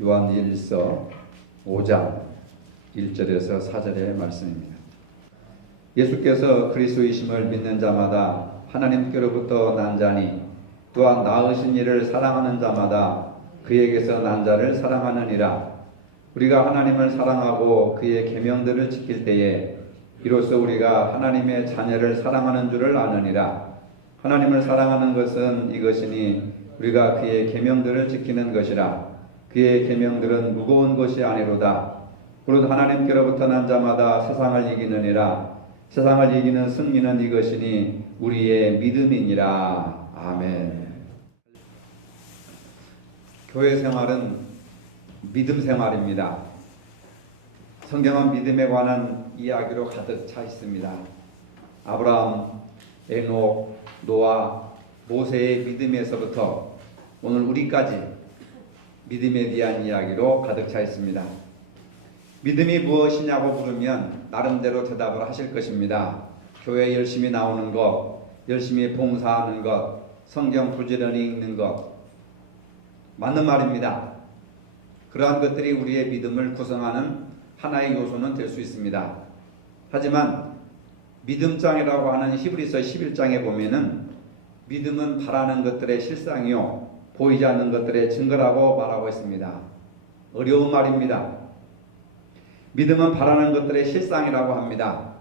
요한일서 5장 1절에서 4절의 말씀입니다. 예수께서 그리스도이심을 믿는 자마다 하나님께로부터 난 자니 또한 낳으신 이를 사랑하는 자마다 그에게서 난 자를 사랑하느니라. 우리가 하나님을 사랑하고 그의 계명들을 지킬 때에 이로써 우리가 하나님의 자녀를 사랑하는 줄을 아느니라. 하나님을 사랑하는 것은 이것이니 우리가 그의 계명들을 지키는 것이라. 그의 계명들은 무거운 것이 아니로다. 무릇 하나님께로부터 난 자마다 세상을 이기느니라. 세상을 이기는 승리는 이것이니 우리의 믿음이니라. 아멘. 교회 생활은 믿음 생활입니다. 성경은 믿음에 관한 이야기로 가득 차 있습니다. 아브라함, 에녹, 노아, 모세의 믿음에서부터 오늘 우리까지 믿음에 대한 이야기로 가득 차 있습니다. 믿음이 무엇이냐고 물으면 나름대로 대답을 하실 것입니다. 교회 열심히 나오는 것, 열심히 봉사하는 것, 성경 부지런히 읽는 것, 맞는 말입니다. 그러한 것들이 우리의 믿음을 구성하는 하나의 요소는 될 수 있습니다. 하지만 믿음장이라고 하는 히브리서 11장에 보면은 믿음은 바라는 것들의 실상이요 보이지 않는 것들의 증거라고 말하고 있습니다. 어려운 말입니다. 믿음은 바라는 것들의 실상이라고 합니다.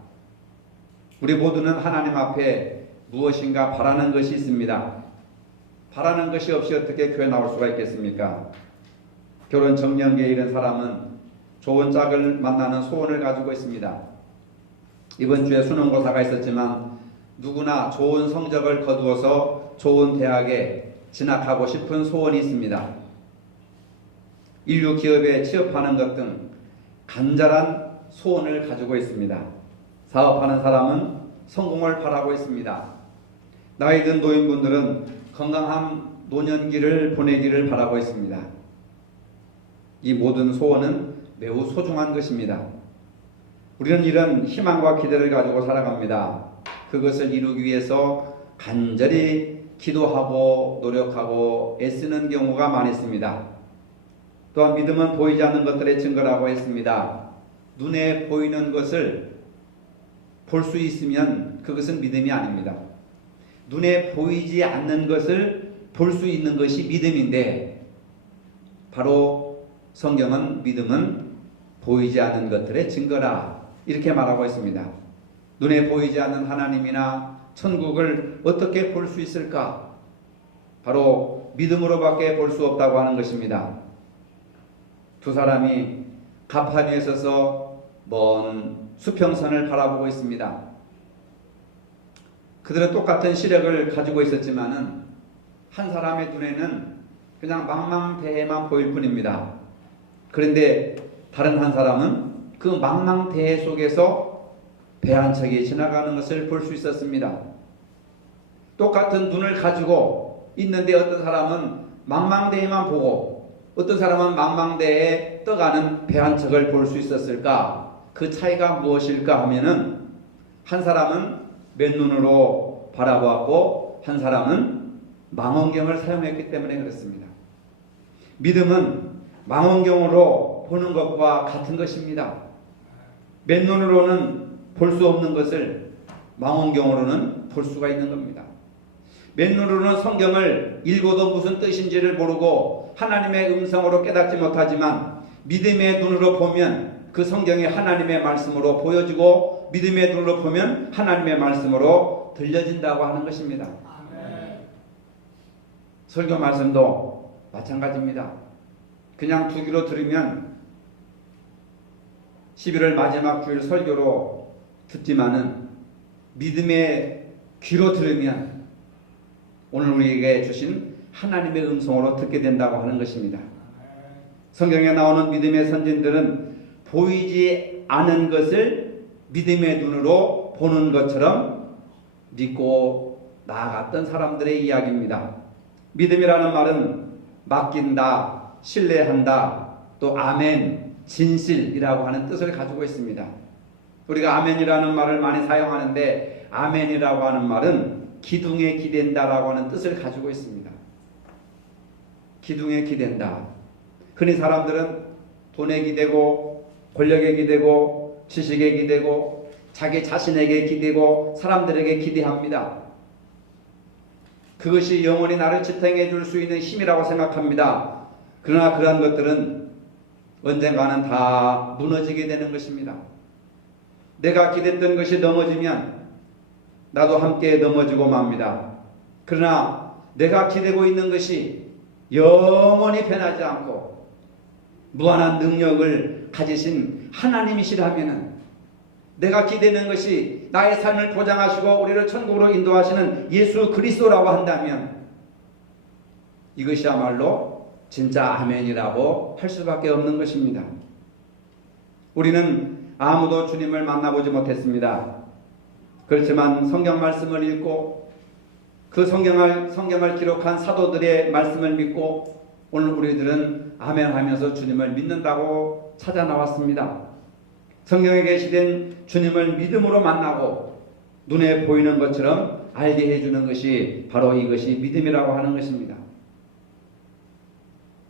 우리 모두는 하나님 앞에 무엇인가 바라는 것이 있습니다. 바라는 것이 없이 어떻게 교회 나올 수가 있겠습니까? 결혼 정년기에 이른 사람은 좋은 짝을 만나는 소원을 가지고 있습니다. 이번 주에 수능고사가 있었지만 누구나 좋은 성적을 거두어서 좋은 대학에 진학하고 싶은 소원이 있습니다. 인류 기업에 취업하는 것 등 간절한 소원을 가지고 있습니다. 사업하는 사람은 성공을 바라고 있습니다. 나이 든 노인분들은 건강한 노년기를 보내기를 바라고 있습니다. 이 모든 소원은 매우 소중한 것입니다. 우리는 이런 희망과 기대를 가지고 살아갑니다. 그것을 이루기 위해서 간절히 기도하고 노력하고 애쓰는 경우가 많이 있습니다. 또한 믿음은 보이지 않는 것들의 증거라고 했습니다. 눈에 보이는 것을 볼 수 있으면 그것은 믿음이 아닙니다. 눈에 보이지 않는 것을 볼 수 있는 것이 믿음인데 바로 성경은 믿음은 보이지 않는 것들의 증거라 이렇게 말하고 있습니다. 눈에 보이지 않는 하나님이나 천국을 어떻게 볼 수 있을까? 바로 믿음으로밖에 볼 수 없다고 하는 것입니다. 두 사람이 갑판 위에 서서 먼 수평선을 바라보고 있습니다. 그들은 똑같은 시력을 가지고 있었지만은 한 사람의 눈에는 그냥 망망대해만 보일 뿐입니다. 그런데 다른 한 사람은 그 망망대해 속에서 배 한 척이 지나가는 것을 볼 수 있었습니다. 똑같은 눈을 가지고 있는데 어떤 사람은 망망대해만 보고 어떤 사람은 망망대해에 떠가는 배 한 척을 볼 수 있었을까? 그 차이가 무엇일까 하면은 한 사람은 맨눈으로 바라보았고 한 사람은 망원경을 사용했기 때문에 그렇습니다. 믿음은 망원경으로 보는 것과 같은 것입니다. 맨눈으로는 볼 수 없는 것을 망원경으로는 볼 수가 있는 겁니다. 맨눈으로는 성경을 읽어도 무슨 뜻인지를 모르고 하나님의 음성으로 깨닫지 못하지만 믿음의 눈으로 보면 그 성경이 하나님의 말씀으로 보여지고 믿음의 눈으로 보면 하나님의 말씀으로 들려진다고 하는 것입니다. 아멘. 설교 말씀도 마찬가지입니다. 그냥 두 귀로 들으면 11월 마지막 주일 설교로 듣지만은 믿음의 귀로 들으면 오늘 우리에게 주신 하나님의 음성으로 듣게 된다고 하는 것입니다. 성경에 나오는 믿음의 선진들은 보이지 않은 것을 믿음의 눈으로 보는 것처럼 믿고 나아갔던 사람들의 이야기입니다. 믿음이라는 말은 맡긴다, 신뢰한다, 또 아멘, 진실이라고 하는 뜻을 가지고 있습니다. 우리가 아멘이라는 말을 많이 사용하는데 아멘이라고 하는 말은 기둥에 기댄다라고 하는 뜻을 가지고 있습니다. 기둥에 기댄다. 흔히 사람들은 돈에 기대고 권력에 기대고 지식에 기대고 자기 자신에게 기대고 사람들에게 기대합니다. 그것이 영원히 나를 지탱해 줄 수 있는 힘이라고 생각합니다. 그러나 그러한 것들은 언젠가는 다 무너지게 되는 것입니다. 내가 기댔던 것이 넘어지면 나도 함께 넘어지고 맙니다. 그러나 내가 기대고 있는 것이 영원히 변하지 않고 무한한 능력을 가지신 하나님이시라면, 내가 기대는 것이 나의 삶을 보장하시고 우리를 천국으로 인도하시는 예수 그리스도라고 한다면 이것이야말로 진짜 아멘이라고 할 수밖에 없는 것입니다. 우리는 아무도 주님을 만나보지 못했습니다. 그렇지만 성경 말씀을 읽고 그 성경을 기록한 사도들의 말씀을 믿고 오늘 우리들은 아멘 하면서 주님을 믿는다고 찾아 나왔습니다. 성경에 계시된 주님을 믿음으로 만나고 눈에 보이는 것처럼 알게 해주는 것이 바로 이것이 믿음이라고 하는 것입니다.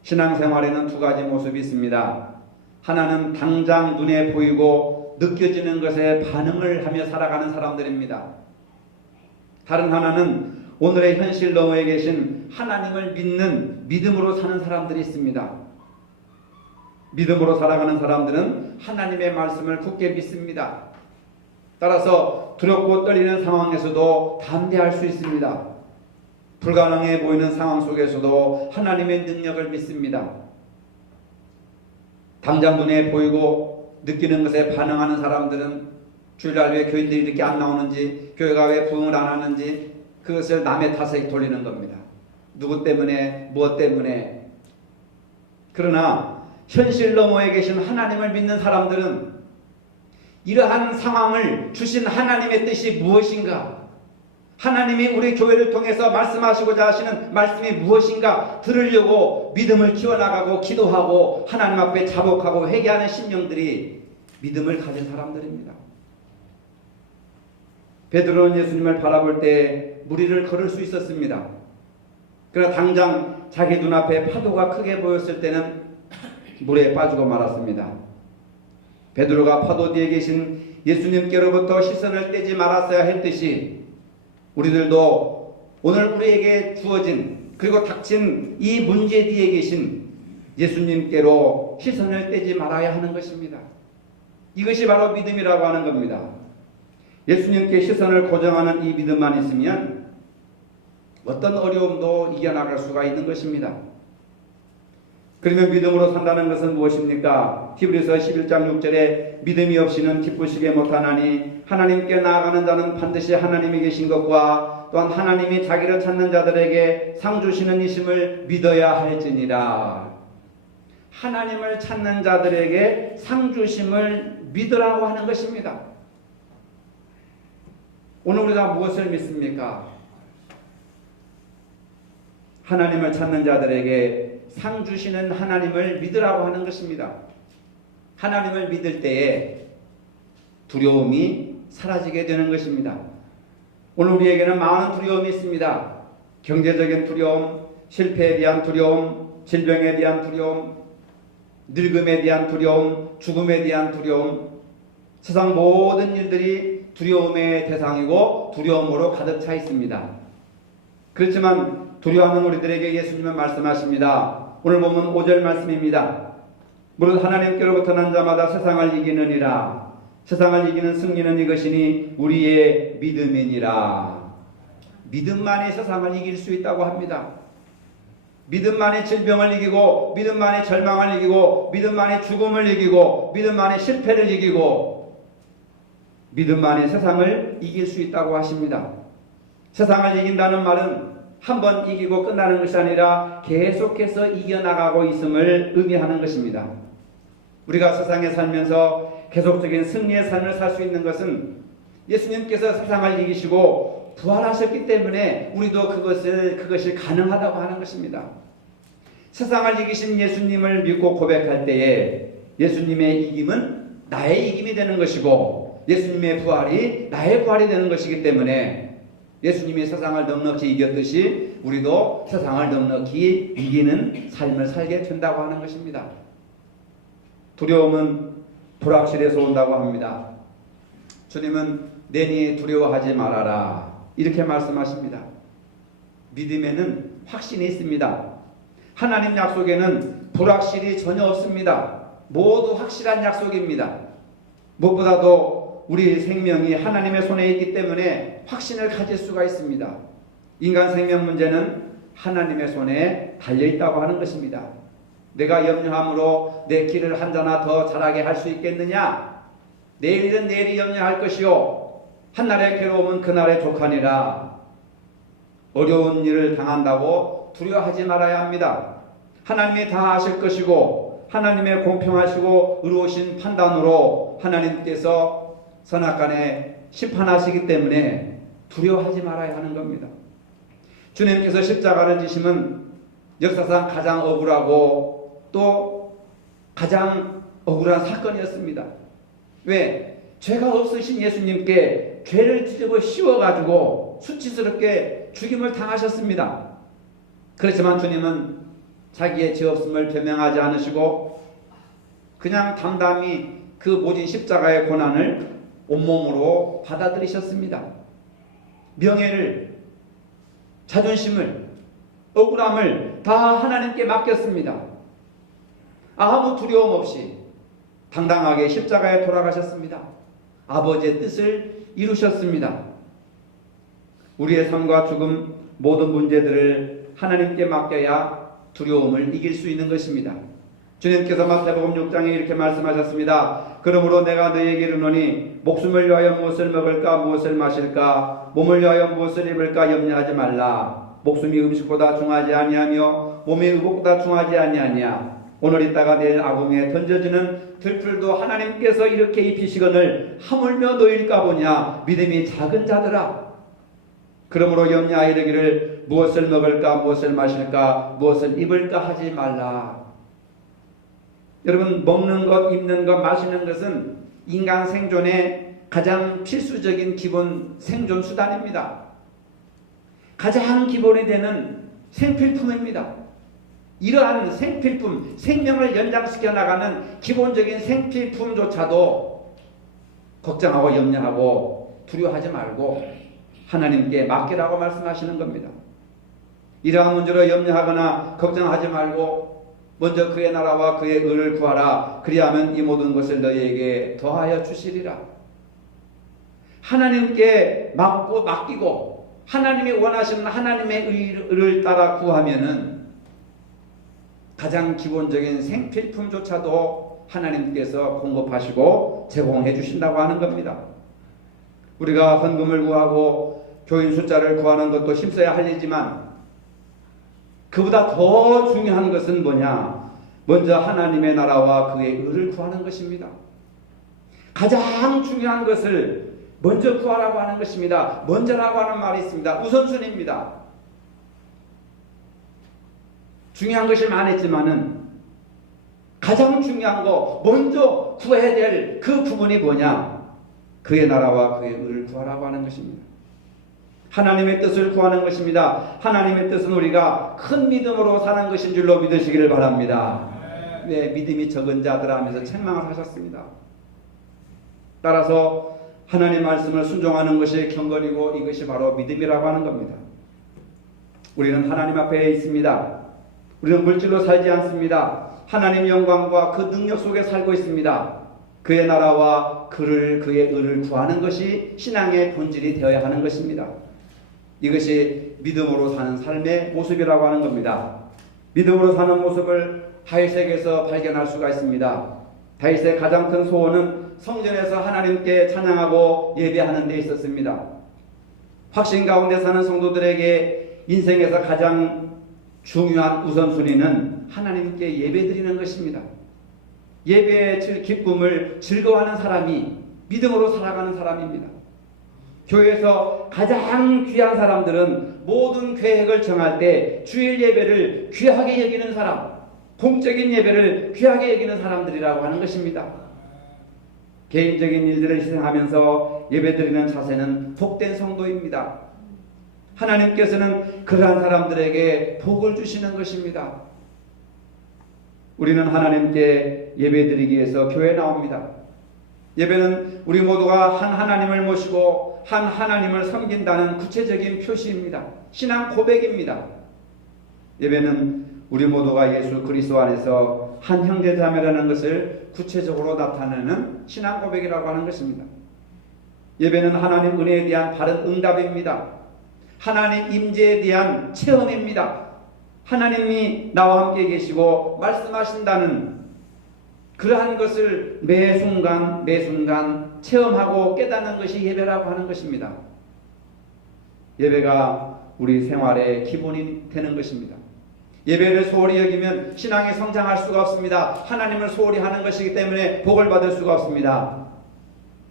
신앙생활에는 두 가지 모습이 있습니다. 하나는 당장 눈에 보이고 느껴지는 것에 반응을 하며 살아가는 사람들입니다. 다른 하나는 오늘의 현실 너머에 계신 하나님을 믿는 믿음으로 사는 사람들이 있습니다. 믿음으로 살아가는 사람들은 하나님의 말씀을 굳게 믿습니다. 따라서 두렵고 떨리는 상황에서도 담대할 수 있습니다. 불가능해 보이는 상황 속에서도 하나님의 능력을 믿습니다. 당장 눈에 보이고 느끼는 것에 반응하는 사람들은 주일날 왜 교인들이 이렇게 안 나오는지, 교회가 왜 부흥을 안 하는지 그것을 남의 탓에 돌리는 겁니다. 누구 때문에, 무엇 때문에. 그러나 현실 너머에 계신 하나님을 믿는 사람들은 이러한 상황을 주신 하나님의 뜻이 무엇인가, 하나님이 우리 교회를 통해서 말씀하시고자 하시는 말씀이 무엇인가 들으려고 믿음을 키워나가고 기도하고 하나님 앞에 자복하고 회개하는 심령들이 믿음을 가진 사람들입니다. 베드로는 예수님을 바라볼 때 무리를 걸을 수 있었습니다. 그러나 당장 자기 눈앞에 파도가 크게 보였을 때는 물에 빠지고 말았습니다. 베드로가 파도 뒤에 계신 예수님께로부터 시선을 떼지 말았어야 했듯이 우리들도 오늘 우리에게 주어진 그리고 닥친 이 문제 뒤에 계신 예수님께로 시선을 떼지 말아야 하는 것입니다. 이것이 바로 믿음이라고 하는 겁니다. 예수님께 시선을 고정하는 이 믿음만 있으면 어떤 어려움도 이겨나갈 수가 있는 것입니다. 그러면 믿음으로 산다는 것은 무엇입니까? 히브리서 11장 6절에 믿음이 없이는 기쁘시게 못하나니 하나님께 나아가는 자는 반드시 하나님이 계신 것과 또한 하나님이 자기를 찾는 자들에게 상 주시는 이심을 믿어야 할지니라. 하나님을 찾는 자들에게 상 주심을 믿으라고 하는 것입니다. 오늘 우리가 무엇을 믿습니까? 하나님을 찾는 자들에게 상 주시는 하나님을 믿으라고 하는 것입니다. 하나님을 믿을 때에 두려움이 사라지게 되는 것입니다. 오늘 우리에게는 많은 두려움이 있습니다. 경제적인 두려움, 실패에 대한 두려움, 질병에 대한 두려움, 늙음에 대한 두려움, 죽음에 대한 두려움, 세상 모든 일들이 두려움의 대상이고 두려움으로 가득 차 있습니다. 그렇지만 두려워하는 우리들에게 예수님은 말씀하십니다. 오늘 보면 5절 말씀입니다. 무릇 하나님께로부터 난 자마다 세상을 이기느니라. 세상을 이기는 승리는 이것이니 우리의 믿음이니라. 믿음만이 세상을 이길 수 있다고 합니다. 믿음만이 질병을 이기고, 믿음만이 절망을 이기고, 믿음만이 죽음을 이기고, 믿음만이 실패를 이기고, 믿음만이 세상을 이길 수 있다고 하십니다. 세상을 이긴다는 말은 한 번 이기고 끝나는 것이 아니라 계속해서 이겨나가고 있음을 의미하는 것입니다. 우리가 세상에 살면서 계속적인 승리의 삶을 살 수 있는 것은 예수님께서 세상을 이기시고 부활하셨기 때문에 우리도 그것이 가능하다고 하는 것입니다. 세상을 이기신 예수님을 믿고 고백할 때에 예수님의 이김은 나의 이김이 되는 것이고 예수님의 부활이 나의 부활이 되는 것이기 때문에 예수님이 세상을 넉넉히 이겼듯이 우리도 세상을 넉넉히 이기는 삶을 살게 된다고 하는 것입니다. 두려움은 불확실에서 온다고 합니다. 주님은 내니 두려워하지 말아라 이렇게 말씀하십니다. 믿음에는 확신이 있습니다. 하나님 약속에는 불확실이 전혀 없습니다. 모두 확실한 약속입니다. 무엇보다도 우리 생명이 하나님의 손에 있기 때문에 확신을 가질 수가 있습니다. 인간 생명 문제는 하나님의 손에 달려있다고 하는 것입니다. 내가 염려함으로 내 길을 한자나 더 잘하게 할 수 있겠느냐? 내일은 내일이 염려할 것이요 한날의 괴로움은 그날의 족하니라. 어려운 일을 당한다고 두려워하지 말아야 합니다. 하나님이 다 아실 것이고 하나님의 공평하시고 의로우신 판단으로 하나님께서 선악간에 심판하시기 때문에 두려워하지 말아야 하는 겁니다. 주님께서 십자가를 지심은 역사상 가장 억울하고 또 가장 억울한 사건이었습니다. 왜? 죄가 없으신 예수님께 죄를 뒤집어 씌워가지고 수치스럽게 죽임을 당하셨습니다. 그렇지만 주님은 자기의 죄 없음을 변명하지 않으시고 그냥 담담히 그 모진 십자가의 고난을 온몸으로 받아들이셨습니다. 명예를, 자존심을, 억울함을 다 하나님께 맡겼습니다. 아무 두려움 없이 당당하게 십자가에 돌아가셨습니다. 아버지의 뜻을 이루셨습니다. 우리의 삶과 죽음 모든 문제들을 하나님께 맡겨야 두려움을 이길 수 있는 것입니다. 주님께서 마태복음 6장에 이렇게 말씀하셨습니다. 그러므로 내가 너희에게 이르노니 목숨을 위하여 무엇을 먹을까 무엇을 마실까 몸을 위하여 무엇을 입을까 염려하지 말라. 목숨이 음식보다 중하지 아니하며 몸이 의복보다 중하지 아니하냐. 오늘 있다가 내일 아궁이에 던져지는 들풀도 하나님께서 이렇게 입히시거늘 하물며 너희일까 보냐. 믿음이 작은 자들아. 그러므로 염려하여 이르기를 무엇을 먹을까 무엇을 마실까 무엇을 입을까 하지 말라. 여러분, 먹는 것, 입는 것, 마시는 것은 인간 생존의 가장 필수적인 기본 생존 수단입니다. 가장 기본이 되는 생필품입니다. 이러한 생필품, 생명을 연장시켜 나가는 기본적인 생필품조차도 걱정하고 염려하고 두려워하지 말고 하나님께 맡기라고 말씀하시는 겁니다. 이러한 문제로 염려하거나 걱정하지 말고 먼저 그의 나라와 그의 의를 구하라. 그리하면 이 모든 것을 너희에게 더하여 주시리라. 하나님께 맡기고 하나님이 원하시는 하나님의 의를 따라 구하면은 가장 기본적인 생필품조차도 하나님께서 공급하시고 제공해 주신다고 하는 겁니다. 우리가 헌금을 구하고 교인 숫자를 구하는 것도 힘써야 할 일이지만 그보다 더 중요한 것은 뭐냐? 먼저 하나님의 나라와 그의 의를 구하는 것입니다. 가장 중요한 것을 먼저 구하라고 하는 것입니다. 먼저라고 하는 말이 있습니다. 우선순위입니다. 중요한 것이 많았지만은 가장 중요한 거 먼저 구해야 될 그 부분이 뭐냐? 그의 나라와 그의 의를 구하라고 하는 것입니다. 하나님의 뜻을 구하는 것입니다. 하나님의 뜻은 우리가 큰 믿음으로 사는 것인 줄로 믿으시기를 바랍니다. 네, 믿음이 적은 자들 하면서 책망을 하셨습니다. 따라서 하나님의 말씀을 순종하는 것이 경건이고 이것이 바로 믿음이라고 하는 겁니다. 우리는 하나님 앞에 있습니다. 우리는 물질로 살지 않습니다. 하나님의 영광과 그 능력 속에 살고 있습니다. 그의 나라와 그의 의를 구하는 것이 신앙의 본질이 되어야 하는 것입니다. 이것이 믿음으로 사는 삶의 모습이라고 하는 겁니다. 믿음으로 사는 모습을 다윗에게서 발견할 수가 있습니다. 다윗의 가장 큰 소원은 성전에서 하나님께 찬양하고 예배하는 데 있었습니다. 확신 가운데 사는 성도들에게 인생에서 가장 중요한 우선순위는 하나님께 예배드리는 것입니다. 예배의 기쁨을 즐거워하는 사람이 믿음으로 살아가는 사람입니다. 교회에서 가장 귀한 사람들은 모든 계획을 정할 때 주일 예배를 귀하게 여기는 사람, 공적인 예배를 귀하게 여기는 사람들이라고 하는 것입니다. 개인적인 일들을 희생하면서 예배드리는 자세는 복된 성도입니다. 하나님께서는 그러한 사람들에게 복을 주시는 것입니다. 우리는 하나님께 예배드리기 위해서 교회에 나옵니다. 예배는 우리 모두가 한 하나님을 모시고 한 하나님을 섬긴다는 구체적인 표시입니다. 신앙 고백입니다. 예배는 우리 모두가 예수 그리스도 안에서 한 형제자매라는 것을 구체적으로 나타내는 신앙 고백이라고 하는 것입니다. 예배는 하나님 은혜에 대한 바른 응답입니다. 하나님 임재에 대한 체험입니다. 하나님이 나와 함께 계시고 말씀하신다는 그러한 것을 매 순간 체험하고 깨닫는 것이 예배라고 하는 것입니다. 예배가 우리 생활의 기본이 되는 것입니다. 예배를 소홀히 여기면 신앙이 성장할 수가 없습니다. 하나님을 소홀히 하는 것이기 때문에 복을 받을 수가 없습니다.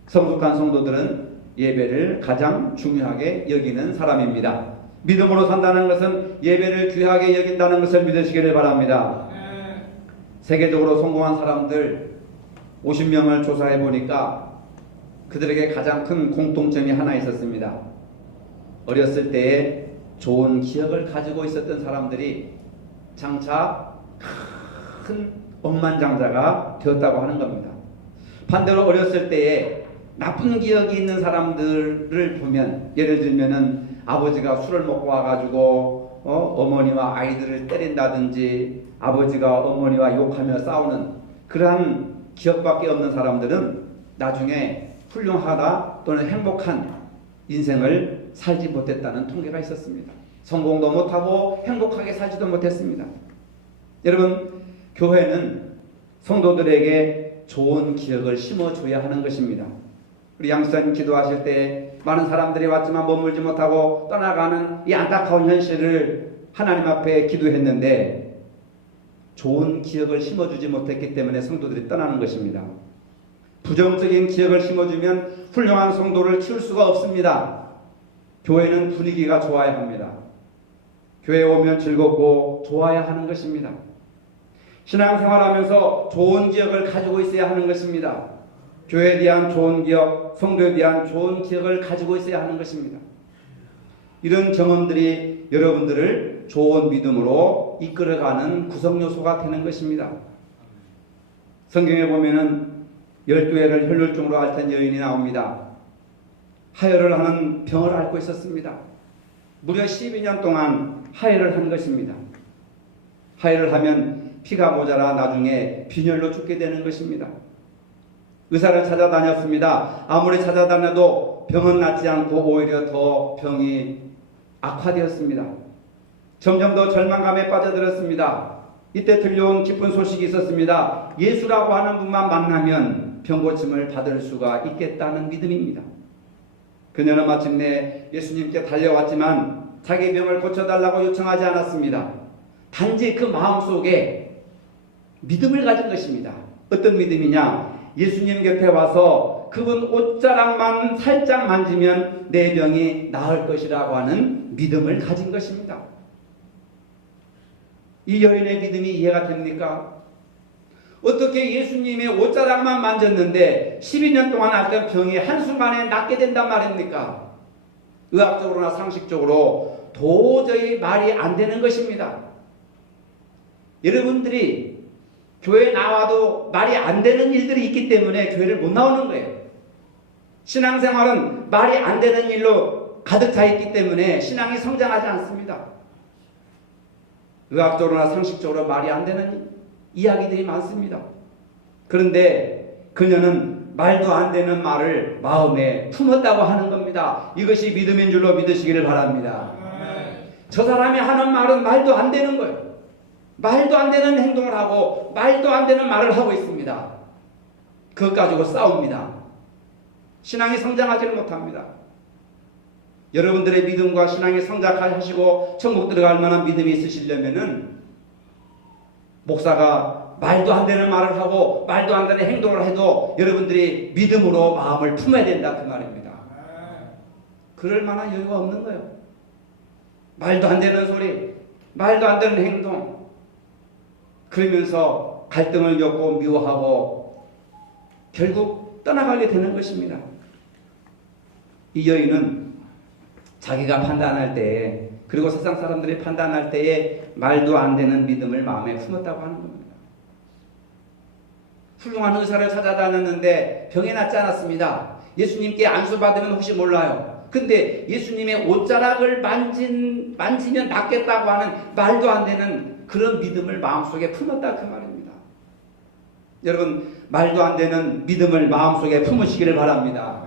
성숙한 성도들은 예배를 가장 중요하게 여기는 사람입니다. 믿음으로 산다는 것은 예배를 귀하게 여긴다는 것을 믿으시기를 바랍니다. 세계적으로 성공한 사람들 50명을 조사해 보니까 그들에게 가장 큰 공통점이 하나 있었습니다. 어렸을 때에 좋은 기억을 가지고 있었던 사람들이 장차 큰 억만장자가 되었다고 하는 겁니다. 반대로 어렸을 때에 나쁜 기억이 있는 사람들을 보면, 예를 들면은 아버지가 술을 먹고 와가지고 어머니와 아이들을 때린다든지 아버지가 어머니와 욕하며 싸우는 그러한 기억밖에 없는 사람들은 나중에 훌륭하다 또는 행복한 인생을 살지 못했다는 통계가 있었습니다. 성공도 못하고 행복하게 살지도 못했습니다. 여러분, 교회는 성도들에게 좋은 기억을 심어줘야 하는 것입니다. 우리 양수사님 기도하실 때 많은 사람들이 왔지만 머물지 못하고 떠나가는 이 안타까운 현실을 하나님 앞에 기도했는데 좋은 기억을 심어주지 못했기 때문에 성도들이 떠나는 것입니다. 부정적인 기억을 심어주면 훌륭한 성도를 키울 수가 없습니다. 교회는 분위기가 좋아야 합니다. 교회에 오면 즐겁고 좋아야 하는 것입니다. 신앙생활하면서 좋은 기억을 가지고 있어야 하는 것입니다. 교회에 대한 좋은 기억, 성도에 대한 좋은 기억을 가지고 있어야 하는 것입니다. 이런 경험들이 여러분들을 좋은 믿음으로 이끌어가는 구성요소가 되는 것입니다. 성경에 보면은 12해를 혈루증으로 앓던 여인이 나옵니다. 하혈을 하는 병을 앓고 있었습니다. 무려 12년 동안 하혈을 한 것입니다. 하혈을 하면 피가 모자라 나중에 빈혈로 죽게 되는 것입니다. 의사를 찾아다녔습니다. 아무리 찾아다녀도 병은 낫지 않고 오히려 더 병이 악화되었습니다. 점점 더 절망감에 빠져들었습니다. 이때 들려온 기쁜 소식이 있었습니다. 예수라고 하는 분만 만나면 병고침을 받을 수가 있겠다는 믿음입니다. 그녀는 마침내 예수님께 달려왔지만 자기 병을 고쳐달라고 요청하지 않았습니다. 단지 그 마음속에 믿음을 가진 것입니다. 어떤 믿음이냐? 예수님 곁에 와서 그분 옷자락만 살짝 만지면 내 병이 나을 것이라고 하는 믿음을 가진 것입니다. 이 여인의 믿음이 이해가 됩니까? 어떻게 예수님의 옷자락만 만졌는데 12년 동안 앓던 병이 한순간에 낫게 된단 말입니까? 의학적으로나 상식적으로 도저히 말이 안 되는 것입니다. 여러분들이 교회에 나와도 말이 안 되는 일들이 있기 때문에 교회를 못 나오는 거예요. 신앙생활은 말이 안 되는 일로 가득 차 있기 때문에 신앙이 성장하지 않습니다. 의학적으로나 상식적으로 말이 안 되는 이야기들이 많습니다. 그런데 그녀는 말도 안 되는 말을 마음에 품었다고 하는 겁니다. 이것이 믿음인 줄로 믿으시기를 바랍니다. 저 사람이 하는 말은 말도 안 되는 거예요. 말도 안 되는 행동을 하고 말도 안 되는 말을 하고 있습니다. 그것 가지고 싸웁니다. 신앙이 성장하지를 못합니다. 여러분들의 믿음과 신앙이 성장하시고 천국 들어갈 만한 믿음이 있으시려면은 목사가 말도 안 되는 말을 하고 말도 안 되는 행동을 해도 여러분들이 믿음으로 마음을 품어야 된다 그 말입니다. 그럴 만한 여유가 없는 거예요. 말도 안 되는 소리, 말도 안 되는 행동, 그러면서 갈등을 겪고 미워하고 결국 떠나가게 되는 것입니다. 이 여인은 자기가 판단할 때에, 그리고 세상 사람들이 판단할 때에 말도 안 되는 믿음을 마음에 품었다고 하는 겁니다. 훌륭한 의사를 찾아다녔는데 병이 낫지 않았습니다. 예수님께 안수받으면 혹시 몰라요. 근데 예수님의 옷자락을 만지면 낫겠다고 하는 말도 안 되는 그런 믿음을 마음속에 품었다 그 말입니다. 여러분, 말도 안 되는 믿음을 마음속에 품으시기를 바랍니다.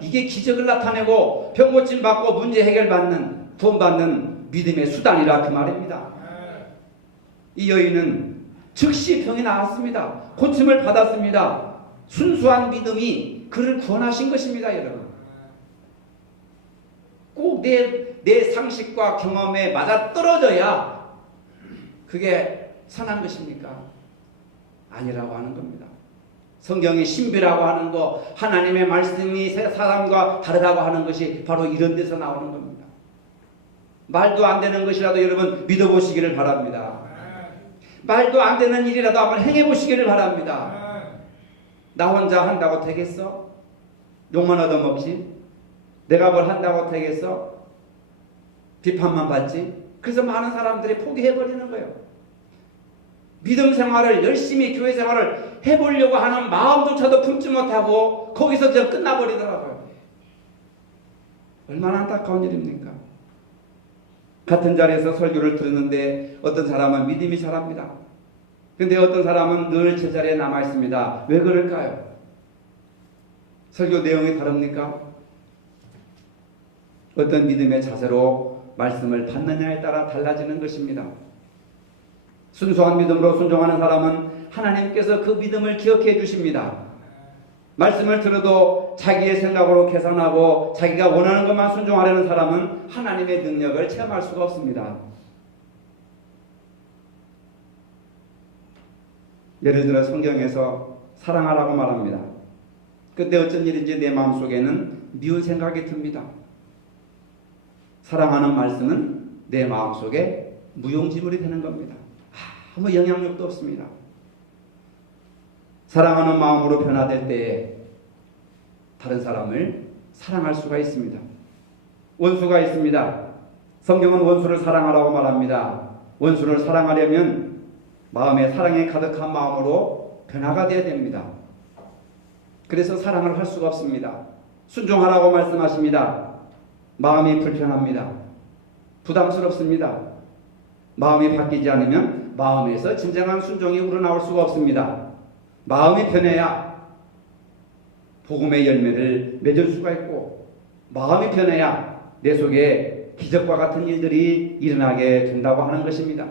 이게 기적을 나타내고 병 고침 받고 문제 해결받는, 구원받는 믿음의 수단이라 그 말입니다. 이 여인은 즉시 병이 나았습니다. 고침을 받았습니다. 순수한 믿음이 그를 구원하신 것입니다. 여러분, 꼭 내 상식과 경험에 맞아떨어져야 그게 선한 것입니까? 아니라고 하는 겁니다. 성경의 신비라고 하는 거, 하나님의 말씀이 사람과 다르다고 하는 것이 바로 이런 데서 나오는 겁니다. 말도 안 되는 것이라도 여러분 믿어보시기를 바랍니다. 말도 안 되는 일이라도 한번 행해보시기를 바랍니다. 나 혼자 한다고 되겠어? 욕만 얻어먹지? 내가 뭘 한다고 되겠어? 비판만 받지? 그래서 많은 사람들이 포기해버리는 거예요. 믿음 생활을 열심히 교회 생활을 해보려고 하는 마음조차도 품지 못하고 거기서 그냥 끝나버리더라고요. 얼마나 안타까운 일입니까? 같은 자리에서 설교를 들었는데 어떤 사람은 믿음이 잘합니다. 근데 어떤 사람은 늘 제자리에 남아있습니다. 왜 그럴까요? 설교 내용이 다릅니까? 어떤 믿음의 자세로 말씀을 받느냐에 따라 달라지는 것입니다. 순수한 믿음으로 순종하는 사람은 하나님께서 그 믿음을 기억해 주십니다. 말씀을 들어도 자기의 생각으로 계산하고 자기가 원하는 것만 순종하려는 사람은 하나님의 능력을 체험할 수가 없습니다. 예를 들어 성경에서 사랑하라고 말합니다. 그때 어쩐 일인지 내 마음속에는 미운 생각이 듭니다. 사랑하는 말씀은 내 마음속에 무용지물이 되는 겁니다. 아무 영향력도 없습니다. 사랑하는 마음으로 변화될 때에 다른 사람을 사랑할 수가 있습니다. 원수가 있습니다. 성경은 원수를 사랑하라고 말합니다. 원수를 사랑하려면 마음에 사랑에 가득한 마음으로 변화가 되어야 됩니다. 그래서 사랑을 할 수가 없습니다. 순종하라고 말씀하십니다. 마음이 불편합니다. 부담스럽습니다. 마음이 바뀌지 않으면 마음에서 진정한 순종이 우러나올 수가 없습니다. 마음이 변해야 복음의 열매를 맺을 수가 있고, 마음이 변해야 내 속에 기적과 같은 일들이 일어나게 된다고 하는 것입니다.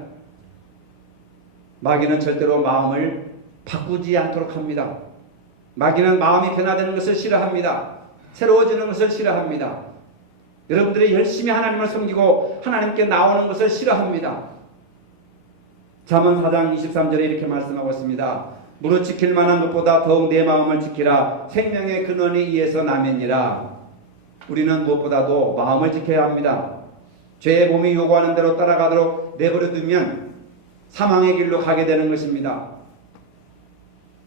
마귀는 절대로 마음을 바꾸지 않도록 합니다. 마귀는 마음이 변화되는 것을 싫어합니다. 새로워지는 것을 싫어합니다. 여러분들이 열심히 하나님을 섬기고 하나님께 나오는 것을 싫어합니다. 잠언 4장 23절에 이렇게 말씀하고 있습니다. 무릇 지킬 만한 것보다 더욱 내 마음을 지키라. 생명의 근원이 이에서 나면이라. 우리는 무엇보다도 마음을 지켜야 합니다. 죄의 몸이 요구하는 대로 따라가도록 내버려 두면 사망의 길로 가게 되는 것입니다.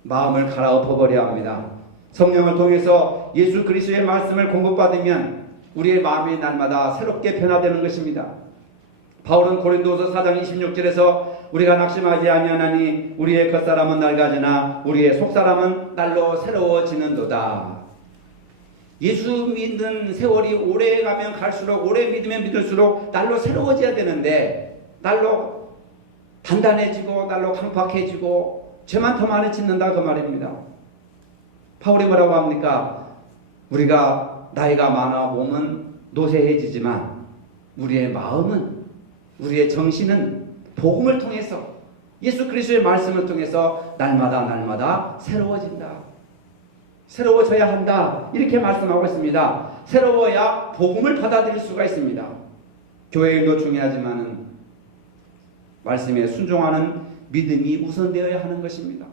마음을 갈아엎어 버려야 합니다. 성령을 통해서 예수 그리스도의 말씀을 공급받으면 우리의 마음이 날마다 새롭게 변화되는 것입니다. 바울은 고린도서 4장 26절에서 우리가 낙심하지 아니하나니 우리의 겉사람은 낡아지나 우리의 속사람은 날로 새로워지는도다. 예수 믿는 세월이 오래 가면 갈수록, 오래 믿으면 믿을수록 날로 새로워져야 되는데 날로 단단해지고 날로 강팍해지고 죄만 더 많이 짓는다 그 말입니다. 바울이 뭐라고 합니까? 우리가 나이가 많아 몸은 노쇠해지지만 우리의 마음은, 우리의 정신은 복음을 통해서, 예수 그리스도의 말씀을 통해서 날마다 새로워진다. 새로워져야 한다. 이렇게 말씀하고 있습니다. 새로워야 복음을 받아들일 수가 있습니다. 교회 일도 중요하지만 말씀에 순종하는 믿음이 우선되어야 하는 것입니다.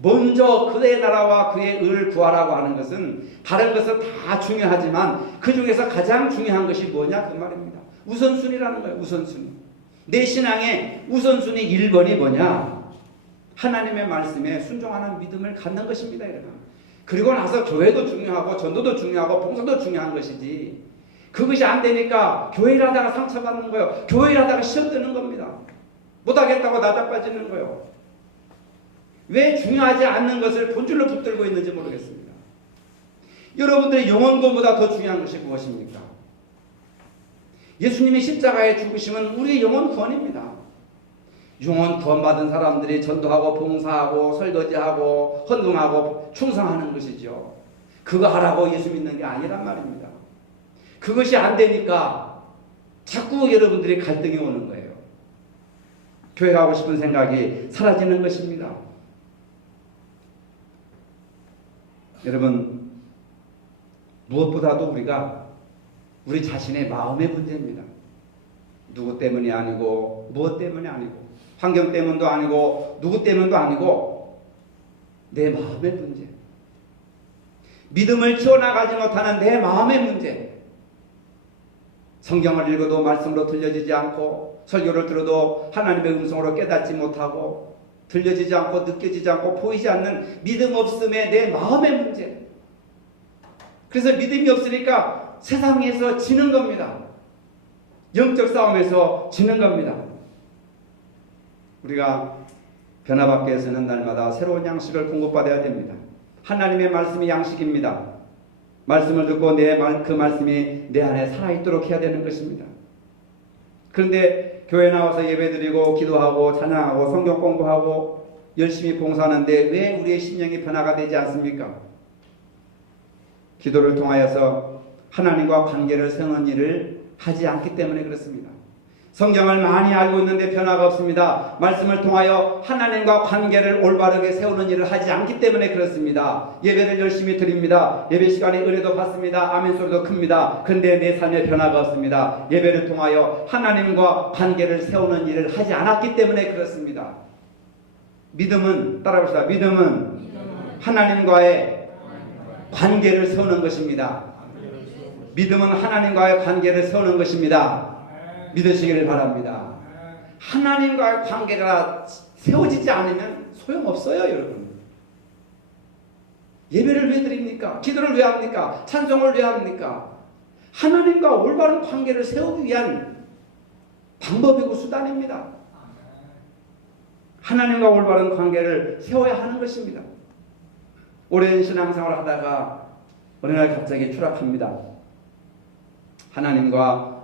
먼저 그의 나라와 그의 의를 구하라고 하는 것은 다른 것은 다 중요하지만 그 중에서 가장 중요한 것이 뭐냐 그 말입니다. 우선순위라는 거예요. 우선순위. 내 신앙의 우선순위 1번이 뭐냐? 하나님의 말씀에 순종하는 믿음을 갖는 것입니다. 여러분. 그리고 나서 교회도 중요하고 전도도 중요하고 봉사도 중요한 것이지, 그것이 안 되니까 교회를 하다가 상처받는 거예요. 교회를 하다가 시험 드는 겁니다. 못하겠다고 나자빠지는 거예요. 왜 중요하지 않는 것을 본줄로 붙들고 있는지 모르겠습니다. 여러분들의 영혼 구원보다 더 중요한 것이 무엇입니까? 예수님이 십자가에 죽으심은 우리의 영혼 구원입니다. 영혼 구원받은 사람들이 전도하고 봉사하고 설거지하고 헌금하고 충성하는 것이죠. 그거 하라고 예수 믿는 게 아니란 말입니다. 그것이 안 되니까 자꾸 여러분들이 갈등이 오는 거예요. 교회 가고 싶은 생각이 사라지는 것입니다. 여러분, 무엇보다도 우리가 우리 자신의 마음의 문제입니다. 누구 때문이 아니고 무엇 때문이 아니고 환경 때문도 아니고 누구 때문도 아니고 내 마음의 문제, 믿음을 키워나가지 못하는 내 마음의 문제. 성경을 읽어도 말씀으로 들려지지 않고 설교를 들어도 하나님의 음성으로 깨닫지 못하고 들려지지 않고 느껴지지 않고 보이지 않는 믿음 없음의 내 마음의 문제. 그래서 믿음이 없으니까 세상에서 지는 겁니다. 영적 싸움에서 지는 겁니다. 우리가 변화받기 위해서는 날마다 새로운 양식을 공급받아야 됩니다. 하나님의 말씀이 양식입니다. 말씀을 듣고 그 말씀이 내 안에 살아있도록 해야 되는 것입니다. 그런데 교회 나와서 예배드리고 기도하고 찬양하고 성경 공부하고 열심히 봉사하는데 왜 우리의 심령이 변화가 되지 않습니까? 기도를 통하여서 하나님과 관계를 세우는 일을 하지 않기 때문에 그렇습니다. 성경을 많이 알고 있는데 변화가 없습니다. 말씀을 통하여 하나님과 관계를 올바르게 세우는 일을 하지 않기 때문에 그렇습니다. 예배를 열심히 드립니다. 예배 시간에 은혜도 받습니다. 아멘 소리도 큽니다. 그런데 내 삶에 변화가 없습니다. 예배를 통하여 하나님과 관계를 세우는 일을 하지 않았기 때문에 그렇습니다. 믿음은, 따라합시다. 믿음은 하나님과의 관계를 세우는 것입니다. 믿음은 하나님과의 관계를 세우는 것입니다. 믿으시기를 바랍니다. 하나님과의 관계가 세워지지 않으면 소용없어요, 여러분. 예배를 왜 드립니까? 기도를 왜 합니까? 찬송을 왜 합니까? 하나님과 올바른 관계를 세우기 위한 방법이고 수단입니다. 하나님과 올바른 관계를 세워야 하는 것입니다. 오랜 신앙생활을 하다가 어느 날 갑자기 추락합니다. 하나님과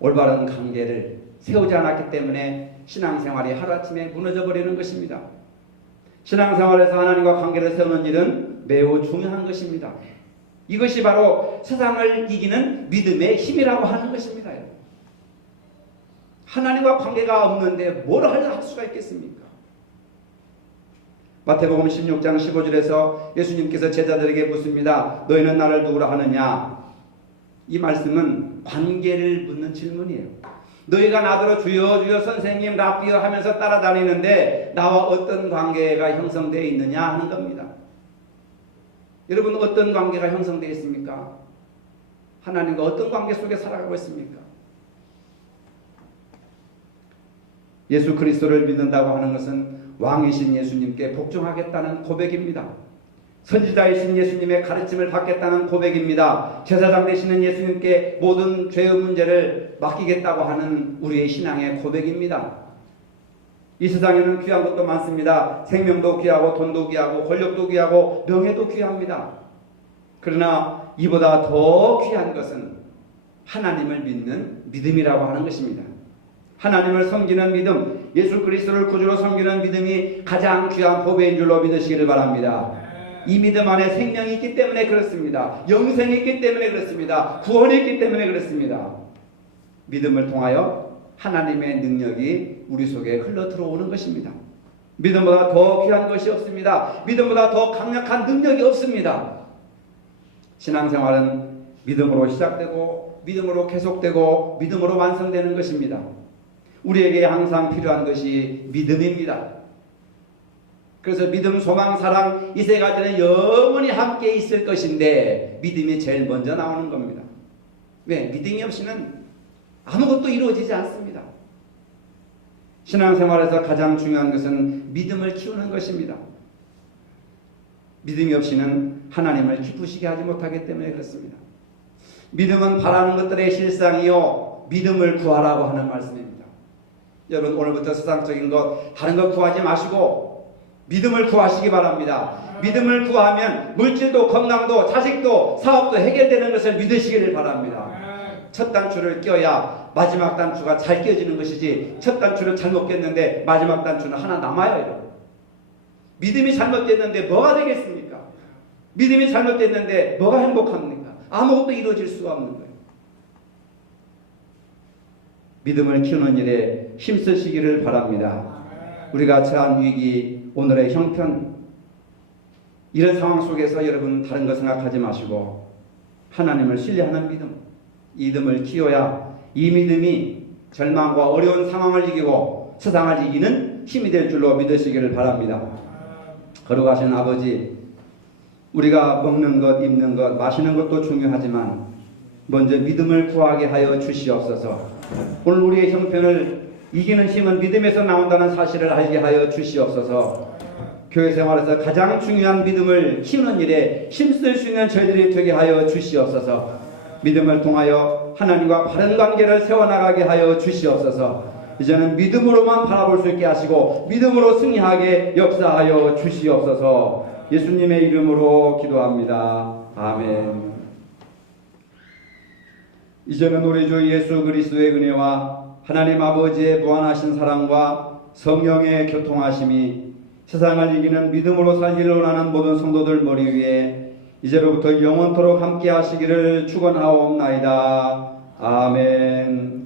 올바른 관계를 세우지 않았기 때문에 신앙생활이 하루아침에 무너져 버리는 것입니다. 신앙생활에서 하나님과 관계를 세우는 일은 매우 중요한 것입니다. 이것이 바로 세상을 이기는 믿음의 힘이라고 하는 것입니다. 하나님과 관계가 없는데 뭘 할 수가 있겠습니까? 마태복음 16장 15절에서 예수님께서 제자들에게 묻습니다. 너희는 나를 누구라 하느냐? 이 말씀은 관계를 묻는 질문이에요. 너희가 나더러 주여 주여 선생님 라비어 하면서 따라다니는데 나와 어떤 관계가 형성되어 있느냐 하는 겁니다. 여러분, 어떤 관계가 형성되어 있습니까? 하나님과 어떤 관계 속에 살아가고 있습니까? 예수 그리스도를 믿는다고 하는 것은 왕이신 예수님께 복종하겠다는 고백입니다. 선지자이신 예수님의 가르침을 받겠다는 고백입니다. 제사장 되시는 예수님께 모든 죄의 문제를 맡기겠다고 하는 우리의 신앙의 고백입니다. 이 세상에는 귀한 것도 많습니다. 생명도 귀하고 돈도 귀하고 권력도 귀하고 명예도 귀합니다. 그러나 이보다 더 귀한 것은 하나님을 믿는 믿음이라고 하는 것입니다. 하나님을 섬기는 믿음, 예수 그리스도를 구주로 섬기는 믿음이 가장 귀한 보배인 줄로 믿으시기를 바랍니다. 이 믿음 안에 생명이 있기 때문에 그렇습니다. 영생이 있기 때문에 그렇습니다. 구원이 있기 때문에 그렇습니다. 믿음을 통하여 하나님의 능력이 우리 속에 흘러 들어오는 것입니다. 믿음보다 더 귀한 것이 없습니다. 믿음보다 더 강력한 능력이 없습니다. 신앙생활은 믿음으로 시작되고 믿음으로 계속되고 믿음으로 완성되는 것입니다. 우리에게 항상 필요한 것이 믿음입니다. 그래서 믿음, 소망, 사랑 이 세 가지는 영원히 함께 있을 것인데 믿음이 제일 먼저 나오는 겁니다. 왜? 믿음이 없이는 아무것도 이루어지지 않습니다. 신앙생활에서 가장 중요한 것은 믿음을 키우는 것입니다. 믿음이 없이는 하나님을 기쁘시게 하지 못하기 때문에 그렇습니다. 믿음은 바라는 것들의 실상이요 믿음을 구하라고 하는 말씀입니다. 여러분 오늘부터 세상적인 것 다른 것 구하지 마시고 믿음을 구하시기 바랍니다. 믿음을 구하면 물질도 건강도 자식도 사업도 해결되는 것을 믿으시기를 바랍니다. 첫 단추를 껴야 마지막 단추가 잘 껴지는 것이지 첫 단추를 잘못 꼈는데 마지막 단추는 하나 남아요. 여러분. 믿음이 잘못됐는데 뭐가 되겠습니까? 믿음이 잘못됐는데 뭐가 행복합니까? 아무것도 이루어질 수가 없는 거예요. 믿음을 키우는 일에 힘쓰시기를 바랍니다. 우리가 처한 위기, 오늘의 형편, 이런 상황 속에서 여러분 다른 거 생각하지 마시고 하나님을 신뢰하는 믿음, 이 믿음을 키워야 이 믿음이 절망과 어려운 상황을 이기고 세상을 이기는 힘이 될 줄로 믿으시기를 바랍니다. 거룩하신 아버지, 우리가 먹는 것, 입는 것, 마시는 것도 중요하지만 먼저 믿음을 구하게 하여 주시옵소서. 오늘 우리의 형편을 이기는 힘은 믿음에서 나온다는 사실을 알게 하여 주시옵소서. 교회 생활에서 가장 중요한 믿음을 키우는 일에 힘쓸 수 있는 저희들이 되게 하여 주시옵소서. 믿음을 통하여 하나님과 바른 관계를 세워나가게 하여 주시옵소서. 이제는 믿음으로만 바라볼 수 있게 하시고 믿음으로 승리하게 역사하여 주시옵소서. 예수님의 이름으로 기도합니다. 아멘. 이제는 우리 주 예수 그리스도의 은혜와 하나님 아버지의 무한하신 사랑과 성령의 교통하심이 세상을 이기는 믿음으로 살기를 원하는 모든 성도들 머리 위에 이제로부터 영원토록 함께 하시기를 축원하옵나이다. 아멘.